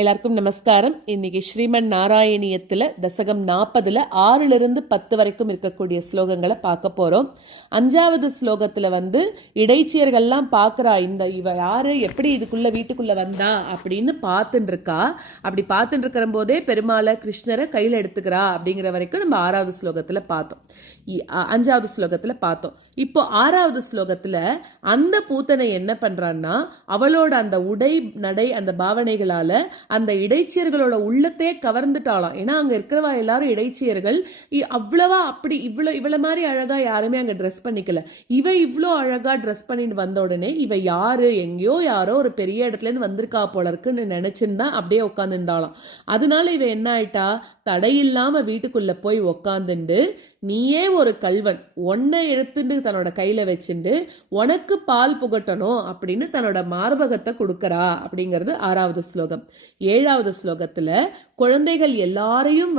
எல்லாருக்கும் நமஸ்காரம். இன்னைக்கு ஸ்ரீமன் நாராயணியத்தில் தசகம் 40ல் 6லிருந்து 10 வரைக்கும் இருக்கக்கூடிய ஸ்லோகங்களை பார்க்க போகிறோம். 5வது ஸ்லோகத்தில் இடைச்சியர்கள்லாம் பார்க்குறா, இவ யாரு, எப்படி இதுக்குள்ள வீட்டுக்குள்ள வந்தா அப்படின்னு பார்த்துட்டு இருக்கா. அப்படி பார்த்துட்டு இருக்கிற போதே பெருமாளை கிருஷ்ணரை கையில் எடுத்துக்கிறா அப்படிங்கிற வரைக்கும் நம்ம 6வது ஸ்லோகத்தில் பார்த்தோம். 5வது ஸ்லோகத்தில் பார்த்தோம். இப்போ 6வது ஸ்லோகத்தில் அந்த பூத்தனை என்ன பண்றான்னா, அவளோட அந்த உடை நடை அந்த பாவனைகளால அந்த இடைச்சியர்களோட உள்ளத்தையே கவர்ந்துட்டாளாம். ஏன்னா அங்க இருக்கிறவா எல்லாரும் இடைச்சியர்கள். அவ்வளவா அப்படி இவ்வளவு மாதிரி அழகா யாருமே அங்க ட்ரெஸ் பண்ணிக்கல. இவ இவ்வளோ அழகா ட்ரெஸ் பண்ணிட்டு வந்த உடனே இவ யாரு, எங்கேயோ யாரோ ஒரு பெரிய இடத்துல இருந்து வந்திருக்கா போல இருக்குன்னு நினைச்சுன்னு அப்படியே உட்காந்துருந்தாளாம். அதனால இவ என்ன ஆயிட்டா, தடையில்லாம வீட்டுக்குள்ள போய் உக்காந்துண்டு, நீயே ஒரு கல்வன், உன்னை எடுத்துட்டு தன்னோட கையில வச்சுட்டு உனக்கு பால் புகட்டணும் அப்படின்னு தன்னோட மார்பகத்தை கொடுக்கறா அப்படிங்கிறது 6வது ஸ்லோகம். 7வது ஸ்லோகத்துல குழந்தைகள் எல்லாரையும்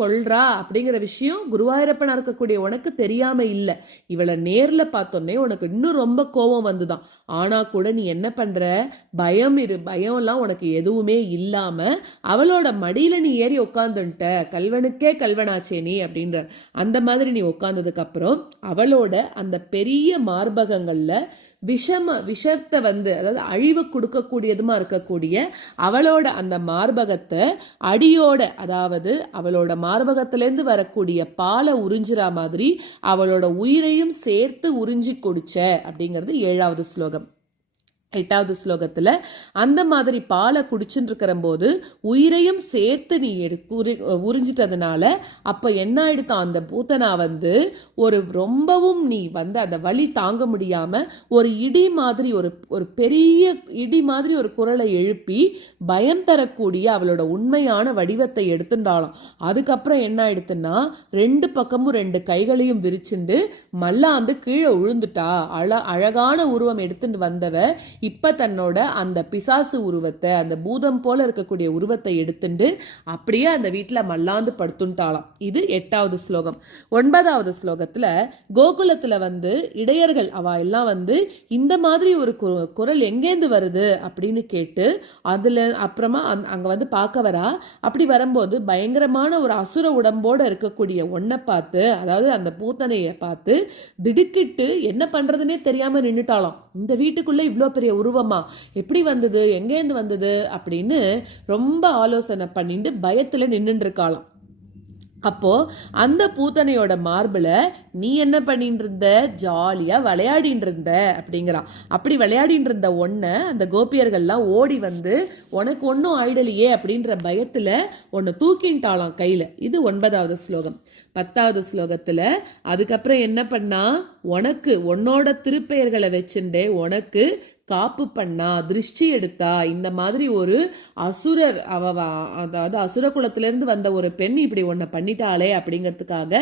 கொல்றா அப்படிங்கிற விஷயம் குருவாயூரப்பனா இருக்கக்கூடிய உனக்கு தெரியாம இல்ல. இவளை நேர்ல பார்த்தோன்னே உனக்கு இன்னும் ரொம்ப கோபம் வந்துதான். ஆனா கூட நீ என்ன பண்ற, பயம் எல்லாம் உனக்கு எதுவுமே இல்லாம அவளோட மடியில நீ ஏறி உட்காந்துட்ட, கல்வனுக்கே கல்வனாச்சே நீ அப்படின்ற அந்த மாதிரி நீ உட்கார்ந்ததுக்கு அப்புறம் அவளோட அந்த பெரிய மார்பகங்கள்ல விஷத்தை அதாவது அழிவு கொடுக்கக்கூடியதுமா இருக்கக்கூடிய அவளோட அந்த மார்பகத்தை அடியோட, அதாவது அவளோட மார்பகத்திலேருந்து வரக்கூடிய பாலை உறிஞ்சுற மாதிரி அவளோட உயிரையும் சேர்த்து உறிஞ்சி குடிச்ச அப்படிங்கிறது 7வது ஸ்லோகம். 8வது ஸ்லோகத்துல அந்த மாதிரி பாலை குடிச்சுட்டு இருக்கிற போது உயிரையும் சேர்த்து நீ உறிஞ்சிட்டதுனால அப்ப என்ன ஆயிடுத்தா, அந்த பூத்தனா ஒரு ரொம்பவும் நீ அந்த வலி தாங்க முடியாம ஒரு இடி மாதிரி ஒரு பெரிய இடி மாதிரி ஒரு குரலை எழுப்பி பயம் தரக்கூடிய அவளோட உண்மையான வடிவத்தை எடுத்துட்டாலும். அதுக்கப்புறம் என்ன ஆயிடுத்துன்னா, 2 பக்கமும் 2 கைகளையும் விரிச்சுண்டு மல்லாந்து கீழே விழுந்துட்டா. அழகான உருவம் எடுத்துட்டு வந்தவ இப்ப தன்னோட அந்த பிசாசு உருவத்தை, அந்த பூதம் போல இருக்கக்கூடிய உருவத்தை எடுத்துட்டு அப்படியே அந்த வீட்டுல மல்லாந்து படுத்துட்டாளாம். இது 8வது ஸ்லோகம். 9வது ஸ்லோகத்துல கோகுலத்துல இடையர்கள் அவ எல்லாம் இந்த மாதிரி ஒரு குரல் எங்கேந்து வருது அப்படின்னு கேட்டு அதுல அப்புறமா அங்க பார்க்க வரா. அப்படி வரும்போது பயங்கரமான ஒரு அசுர உடம்போட இருக்கக்கூடிய ஒன்ன பார்த்து, அதாவது அந்த பூத்தனைய பார்த்து திடுக்கிட்டு என்ன பண்றதுன்னே தெரியாம நின்னுட்டாளாம். இந்த வீட்டுக்குள்ள இவ்வளோ பெரிய உருவமா, எப்படி வந்தது, எங்கேருந்து வந்தது அப்படின்னு ரொம்ப ஆலோசனை பண்ணிட்டு பயத்துல நின்றுட்டு இருக்காளாம். அப்போ அந்த பூத்தனையோட மார்பில் நீ என்ன பண்ணிட்டு இருந்த, ஜாலியா விளையாடிட்டு இருந்த அப்படிங்கிறான். அப்படி விளையாடிட்டு இருந்த ஒன்ன அந்த கோபியர்கள்லாம் ஓடி உனக்கு ஒன்னும் ஆயிடலையே அப்படின்ற பயத்துல ஒன்னு தூக்கின்ட்டாளாம் கையில. இது 9வது ஸ்லோகம். 10வது ஸ்லோகத்துல அதுக்கப்புறம் என்ன பண்ணா, உனக்கு உன்னோட திருப்பெயர்களை வச்சுட்டே உனக்கு காப்பு பண்ணா, திருஷ்டி எடுத்தா. இந்த மாதிரி ஒரு அசுரர் அதாவது அசுர குலத்திலிருந்து வந்த ஒரு பெண் இப்படி ஒன்ன பண்ணிட்டாளே அப்படிங்கிறதுக்காக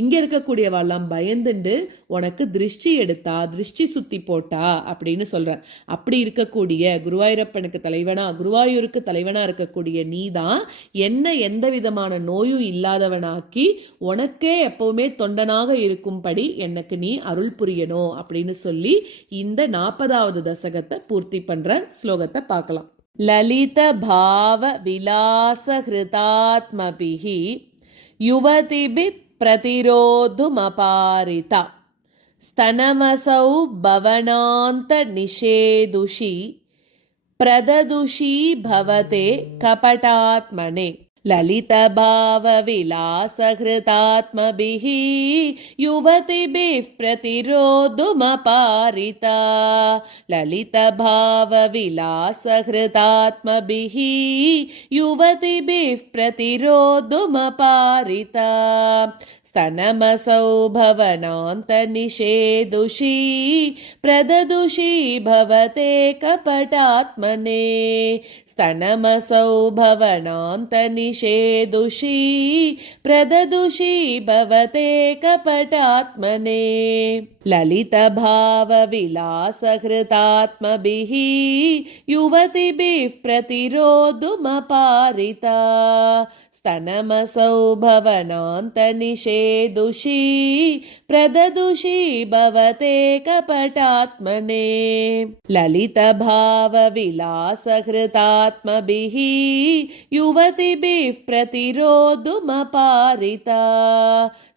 இங்க இருக்கக்கூடியவெல்லாம் பயந்துண்டு உனக்கு திருஷ்டி எடுத்தா, திருஷ்டி சுத்தி போட்டா அப்படின்னு சொல்ற. அப்படி இருக்கக்கூடிய குருவாயூரப்பனுக்கு தலைவனா, குருவாயூருக்கு தலைவனா இருக்கக்கூடிய நீதான் என்ன எந்த விதமான நோயும் இல்லாதவனாக்கி உனக்கே எப்பவுமே தொண்டனாக இருக்கும்படி எனக்கு நீ அருள் புரியணும் அப்படின்னு சொல்லி இந்த 40வது தசகத்தை பூர்த்தி பண்ற ஸ்லோகத்தை பார்க்கலாம். லலித பாவ விலாச ஹிருதாத்மபிஹி யுவதிபி பிரதிரோதுமபாரிதா ஸ்தனமசௌ பவனாந்த நிஷேதுஷி பிரததுஷி பவதே கபடாத்மனே லலித பாவ விலாச ஹிருதாத்மபிஹ யுவதிபிः பிரதிரோதுமபாரிதா லலித பாவ விலாச ஹிருதாத்மபிஹ யுவதிபிः பிரதிரோதுமபாரிதா स्तनमसौ भवनान्तनिषेदुषी प्रददुषी भवते कपटात्मने स्तनमसौ भवनान्तनिषेदुषी प्रददुषी भवते कपटात्मने ललितभावविलासहृतात्मभिः युवतिभिः प्रतिरोधुमपारिता स्तनमसौ भवनान्तनिषेदुषी निषेदुषी प्रददुषी भवते कपटात्मने ललितभावविलासहृतात्मभिः युवतिभिः प्रतिरोधुमपारिता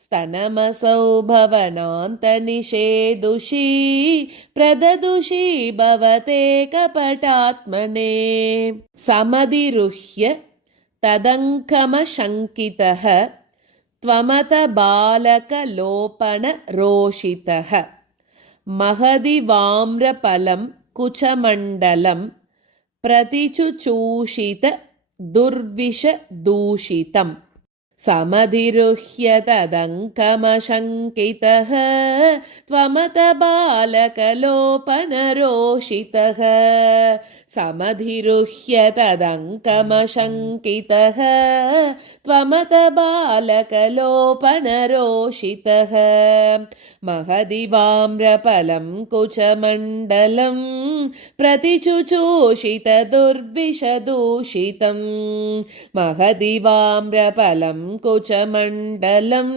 स्तनमसौ भवनान्तनिषेदुषी प्रददुषी भवते कपटात्मने समधिरुह्य तदङ्कमशङ्कितः त्वमत बालकलोपनरोषितः महदिवाम्रफलं कुचमण्डलं प्रतिचुचूषित दुर्विषदूषितम् समधिरुह्य तदङ्कमशङ्कितः त्वमत बालकलोपनरोषितः समधिरुह्य तदङ्कमशङ्कितः त्वमत बालकलोपनरोषितः महदिवाम्रफलं कुचमण्डलं प्रतिचुचूषित दुर्विषदूषितम् महदिवाम्रफलं कुचमण्डलं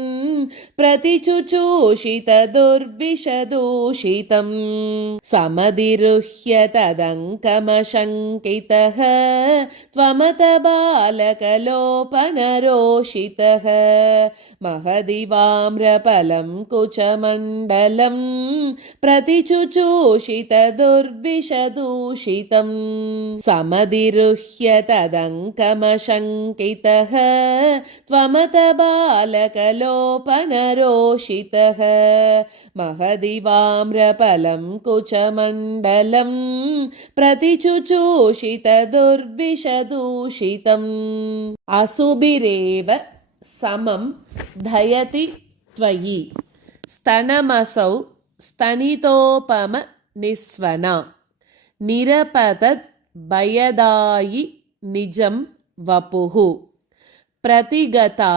प्रतिचुचूषित दुर्विषदूषितम् समधिरुह्य तदङ्कमशङ्कितः त्वमत बालकलोपनरोषितः महदिवाम्रफलं कुचमण्डलं प्रतिचुचूषित दुर्विषदूषितम् समधिरुह्य तदङ्कमशङ्कितः त्वमत बालकलोपनरोषितः महदिवाम्रफलं कुचमण्डलं प्रतिचुचूषित दुर्विषदूषितम् असुभिरेव समं धयति त्वयि स्तनमसौ स्तनितोपम निस्वना निरपतद् भयदायि निजं वपुः प्रतिगता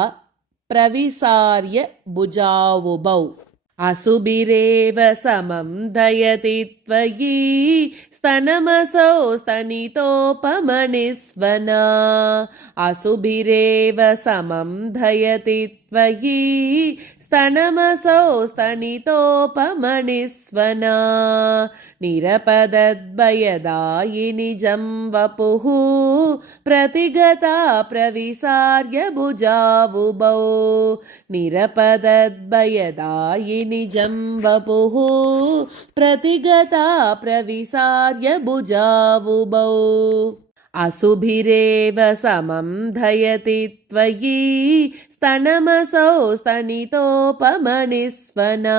प्रविसार्य भुजावुभौ असुभिरेव समं दयति त्वयि स्तनमसौ स्तनितोपमनिस्वना असुभिरेव समं दयति त्वयि स्तनमसौ स्तनितोपमनिस्वना निरपदद्भयदायि निजं वपुः प्रतिगता प्रविसार्य भुजावुभौ निरपदद्भयदायि निजं वपुः प्रतिगता प्रविसार्य भुजावुभौ असुभिरेव समं दयति त्वयि स्तनमसौ स्तनितोपमनिस्वना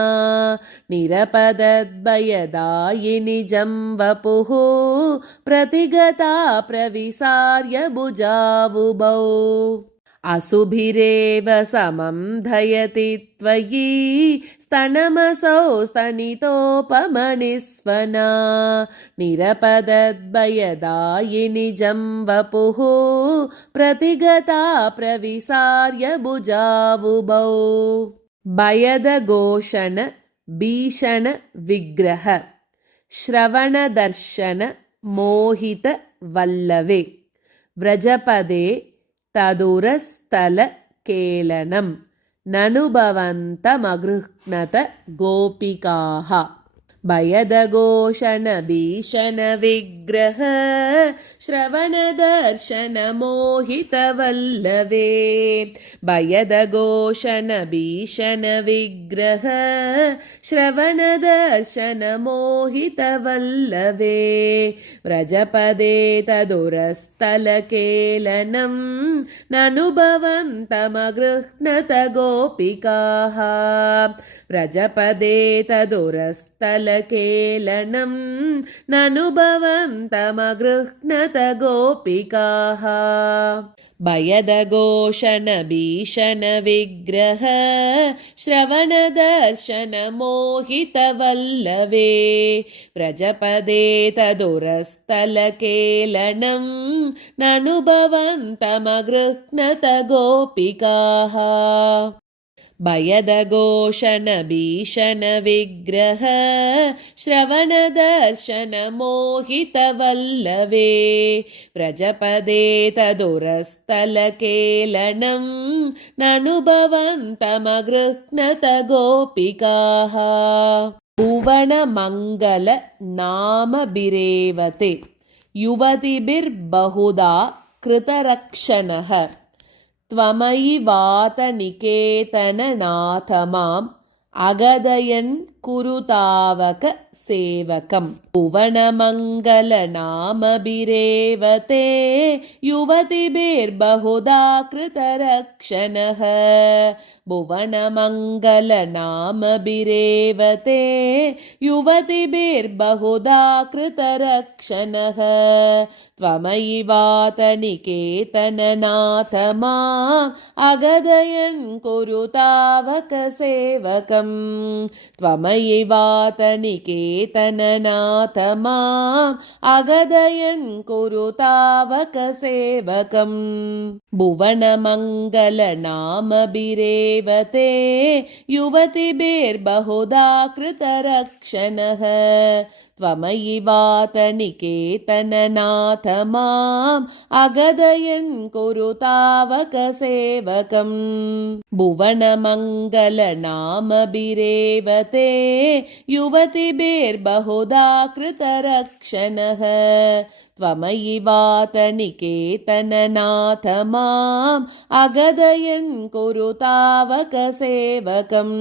निरपदद्भयदायि निजं वपुः प्रतिगता प्रविसार्य भुजावुभौ असुभिरेव समं दयति त्वयि स्तनमसौ स्तनितोपमनिस्वना निरपदद्भयदायि निजं वपुः प्रतिगता प्रविसार्य भुजावुभौ भयदघोषण भीषण विग्रह श्रवणदर्शन मोहित वल्लवे व्रजपदे तदुरस्थलकेलनं ननुभवन्तमगृह्णत गोपिकाः भयदघोषण भीषण विग्रह श्रवणदर्शन मोहित वल्लवे भयदघोषण भीषण विग्रह श्रवणदर्शन मोहित वल्लवे व्रजपदे तदुरस्थलकेलनं ननुभवन्तमगृह्णत गोपिकाः व्रजपदे तदुरस्थलकेलनं ननुभवन्तमगृह्णत गोपिकाः भयदघोषण भीषण विग्रह श्रवणदर्शन मोहित वल्लवे व्रजपदे तदुरस्थलकेलनं ननुभवन्तमगृह्णत गोपिकाः भयदघोषणभीषणविग्रह श्रवणदर्शनमोहितवल्लवे व्रजपदे तदुरस्थलकेलनं ननुभवन्तमगृह्णत गोपिकाः भुवनमङ्गल नामभिरेवते युवतिभिर्बहुधा कृतरक्षणः त्वमयि वातनिकेतननाथ माम् अगदयन् कुरुतावक सेवकम् भुवनमङ्गलनामभिरेवते युवतिभिर्बहुधा कृतरक्षणः भुवनमङ्गलनामभिरेवते युवतिभिर्बहुधा कृतरक्षणः त्वमयि वातनिकेतननाथ माम् अगदयन् कुरुतावक सेवकम् त्वमयि वातनिकेतननाथ माम् अगदयन् कुरुतावक सेवकम् भुवनमङ्गलनामभिरेवते युवतिभिर्बहुधा कृतरक्षणः त्वमयि वातनिकेतननाथ माम् अगदयन् कुरुतावक सेवकम् भुवनमङ्गलनामभिरेवते युवतिभिर्बहुधा कृतरक्षणः त्वमयि वातनिकेतननाथ माम् अगदयन् कुरुतावक सेवकम्